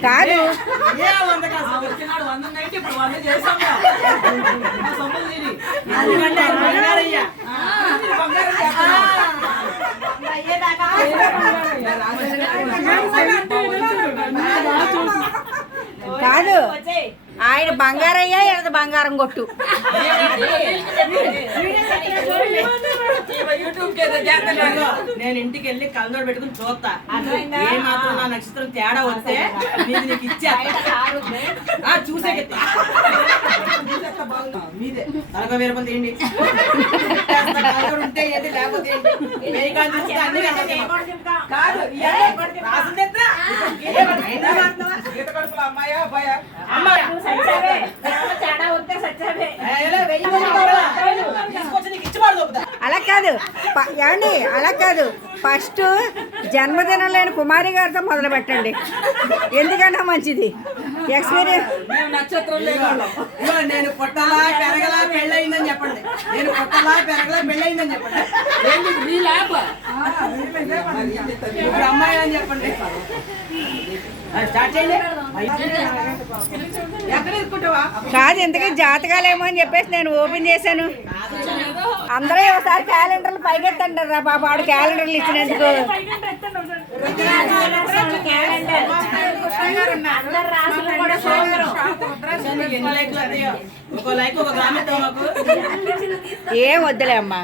కాదు కాదు ఆయన బంగారయ్య కాదు ఆయన బంగారయ్యా ఎనది బంగారం కొట్టు. నేను ఇంటికి వెళ్ళి కళ్ళజోడు పెట్టుకుని చూస్తా నక్షత్రం తేడా వస్తే మీది నీకు ఇచ్చేస్తా ఆ, చూసే. మీదే. నలభై వేల ఉంటే ఏంటి లేకపోతే కాదు అమ్మాయా అబ్బాయా? అమ్మాయా? తీసుకొచ్చి నీకు ఇచ్చి. అలా కాదు. ఏమండి? అలా కాదు. ఫస్ట్ జన్మదినం లేని కుమారి గారితో మొదలు పెట్టండి ఎందుకన్నా మంచిది? ఎక్స్పీరియన్స్ నక్షత్రం నేను పుట్టలా పెరగలా పెళ్ళయిందని చెప్పండి. నేను పుట్టలా పెరగలా పెళ్ళయిందని చెప్పండి. ఇప్పుడు అమ్మాయి అని చెప్పండి. కాదు ఇంతకీ జాతకాలేమో అని చెప్పేసి నేను ఓపెన్ చేశాను. అందరూ ఒకసారి క్యాలెండర్లు పైకెత్తండి రా బాబు. ఆడు క్యాలెండర్లు ఇచ్చినందుకు. ఏం వద్దులే అమ్మా.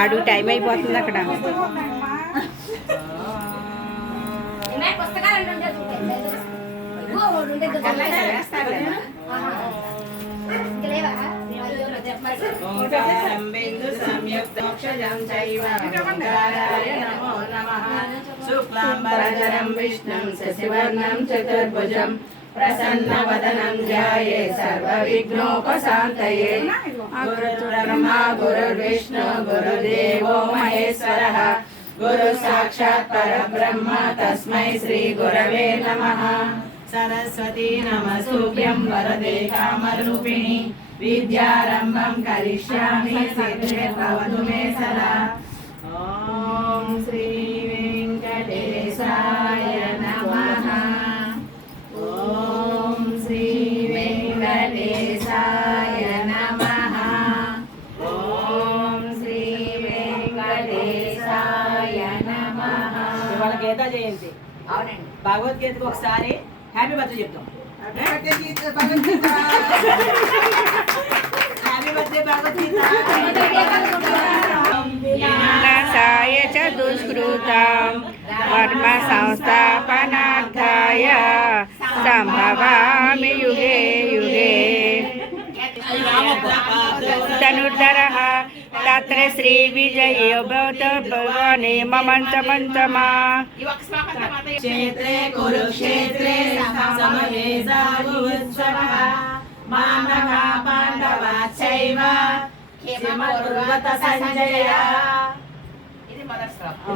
ఆడు టైం అయిపోతుంది అక్కడ. ఓంకారం బిందు సంయుక్తోక్షజం చైవ ఓంకారాయ నమో నమః శుక్లాంబరధరం విష్ణుం శశివర్ణం చతుర్భుజం ప్రసన్నవదనం ధ్యాయే సర్వవిఘ్నోపశాంతయే గురుర్బ్రహ్మా గురుర్విష్ణు గురుదేవో మహేశ్వరः गुरु साक्षात् परब्रह्म तस्मै श्री गुरवे नमः। सरस्वती नमस्तुभ्यं वरदे कामरूपिणि। विद्यारम्भं करिष्यामि, सिद्धे भवतु मे सदा। గీతా జయంతి అవునండి భగవద్గీతకు ఒకసారి హ్యాపీ బర్త్డే చెప్తాం హ్యాపీ బర్త్డే భగవద్గీత వినాశాయ చ దుష్కృతాం ధర్మ సంస్థాపనార్థాయ సంభవామి యుగే యుగే ధనుర్ధరः తత్ర శ్రీ విజయో భవత్ మమంతమంతమా క్షేత్రే కురుక్షేత్రే సమవేదావుత్సవः మానవా పాండవా చైవ కిమకుర్వత సంజయ ఇది మొదటి శ్లోకం